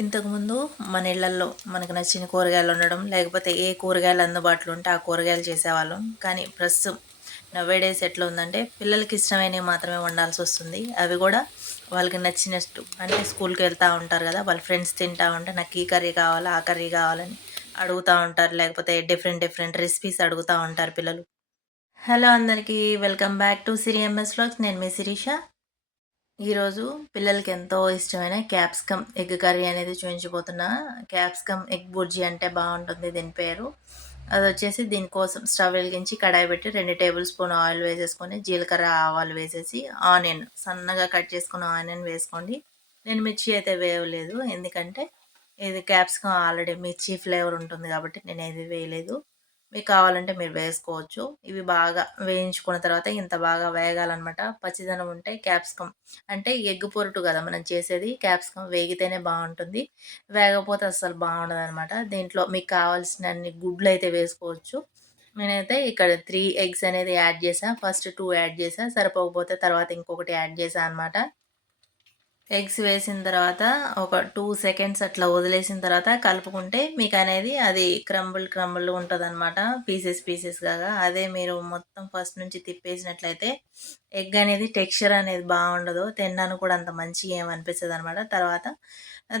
ఇంతకుముందు మన ఇళ్లల్లో మనకు నచ్చిన కూరగాయలు ఉండడం, లేకపోతే ఏ కూరగాయలు అందుబాటులో ఉంటే ఆ కూరగాయలు చేసేవాళ్ళం. కానీ ప్రస్తుతం నౌవేడేస్ ఎట్లా ఉందంటే పిల్లలకి ఇష్టమైనవి మాత్రమే వండాల్సొస్తుంది. అవి కూడా వాళ్ళకి నచ్చినట్టు. అంటే స్కూల్‌కి వెళ్తా ఉంటారు కదా! వాళ్ళ ఫ్రెండ్స్ తింటా ఉంటే నాకు ఈ కర్రీ కావాలా, ఆ కర్రీ కావాలని అడుగుతా ఉంటారు. లేకపోతే డిఫరెంట్ డిఫరెంట్ రెసిపీస్ అడుగుతా ఉంటారు పిల్లలు. హలో అందరికీ. Welcome back to Siri MS vlogs. నేను మీ శిరీష. ఈరోజు పిల్లలకి ఎంతో ఇష్టమైన క్యాప్సికమ్ ఎగ్ కర్రీ అనేది చూపించబోతున్నా. క్యాప్సికమ్ ఎగ్ బుర్జీ అంటే బాగుంటుంది దీని పేరు. అది వచ్చేసి దీనికోసం స్టవ్ వెలిగించి కడాయి పెట్టి 2 టేబుల్ స్పూన్ ఆయిల్ వేసేసుకొని జీలకర్ర ఆవాలు వేసేసి ఆనియన్ సన్నగా కట్ చేసుకున్న ఆనియన్ వేసుకోండి. నేను మిర్చి అయితే వేయలేదు, ఎందుకంటే ఇది క్యాప్సికమ్ ఆల్రెడీ మిర్చి ఫ్లేవర్ ఉంటుంది కాబట్టి నేను ఏది వేయలేదు. మీకు కావాలంటే మీరు వేసుకోవచ్చు. ఇవి బాగా వేయించుకున్న తర్వాత ఇంత బాగా వేగాలన్నమాట. పచ్చిదనం ఉంటే క్యాప్సికమ్ అంటే ఎగ్ పొరుటు కదా మనం చేసేది. క్యాప్సికమ్ వేగితేనే బాగుంటుంది, వేగకపోతే అస్సలు బాగుండదనమాట. దీంట్లో మీకు కావాల్సినన్ని గుడ్లు అయితే వేసుకోవచ్చు. నేనైతే ఇక్కడ 3 ఎగ్స్ అనేది యాడ్ చేసా. ఫస్ట్ 2 యాడ్ చేసా, సరిపోకపోతే తర్వాత ఇంకొకటి యాడ్ చేసా అనమాట. ఎగ్స్ వేసిన తర్వాత ఒక 2 సెకండ్స్ అట్లా వదిలేసిన తర్వాత కలుపుకుంటే మీకు అనేది అది క్రంబుల్ క్రంబుల్ ఉంటుందన్నమాట. పీసెస్ పీసెస్‌గా. అదే మీరు మొత్తం ఫస్ట్ నుంచి తిప్పేసినట్లయితే ఎగ్ అనేది టెక్స్చర్ అనేది బాగుండదు. తినడానికి కూడా అంత మంచిగా ఏమనిపించదనమాట. తర్వాత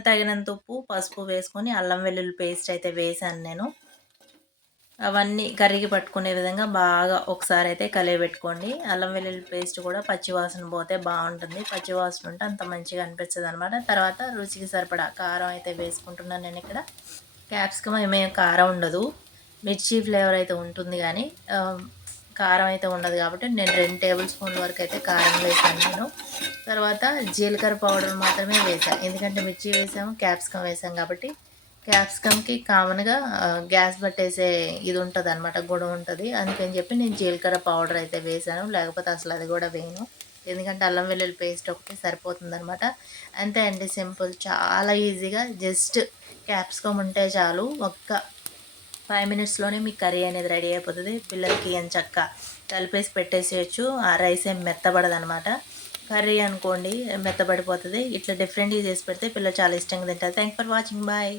తగినంత ఉప్పు, పసుపు వేసుకొని అల్లం వెల్లుల్లి పేస్ట్ అయితే వేశాను నేను. అవన్నీ కర్రీకి పట్టుకునే విధంగా బాగా ఒకసారి అయితే కలియబెట్టుకోండి. అల్లం వెల్లుల్లి పేస్ట్ కూడా పచ్చివాసన పోతే బాగుంటుంది. పచ్చివాసన ఉంటే అంత మంచిగా అనిపించదు అనమాట. తర్వాత రుచికి సరిపడా కారం అయితే వేసుకుంటున్నాను నేను ఇక్కడ. క్యాప్సికమ్ ఏమేమి కారం ఉండదు, మిర్చి ఫ్లేవర్ అయితే ఉంటుంది కానీ కారం అయితే ఉండదు కాబట్టి నేను 2 టేబుల్ స్పూన్ల వరకు అయితే కారం వేసాను నేను. తర్వాత జీలకర్ర పౌడర్ మాత్రమే వేసాను, ఎందుకంటే మిర్చి వేసాము, క్యాప్సికమ్ వేసాం కాబట్టి. క్యాప్సికమ్‌కి కామన్‌గా గ్యాస్ పట్టేసే ఇది ఉంటదనమాట, గొడవ ఉంటది. అందుకని చెప్పి నేను జీలకర్ర పౌడర్ అయితే వేశాను. లేకపోతే అసలు అది కూడా వేయను. ఎందుకంటే అల్లం వెల్లుల్లి పేస్ట్ ఒకటి సరిపోతుందనమాట. అంతే అండి, సింపుల్. చాలా ఈజీగా జస్ట్ క్యాప్సికమ్ ఉంటే చాలు. ఒక్క 5 మినిట్స్‌లోనే మీకు కర్రీ అనేది రెడీ అయిపోతది. పిల్లలకి ఎంచక్కా కలిపేసి పెట్టేసేయొచ్చు. ఆ రైస్ ఏం మెత్తబడదనమాట. కర్రీ అనుకోండి మెత్తబడిపోతది. ఇట్లా డిఫరెంట్‌గా చేసి పెడితే పిల్లలు చాలా ఇష్టంగా తింటారు. Thanks for watching. బాయ్.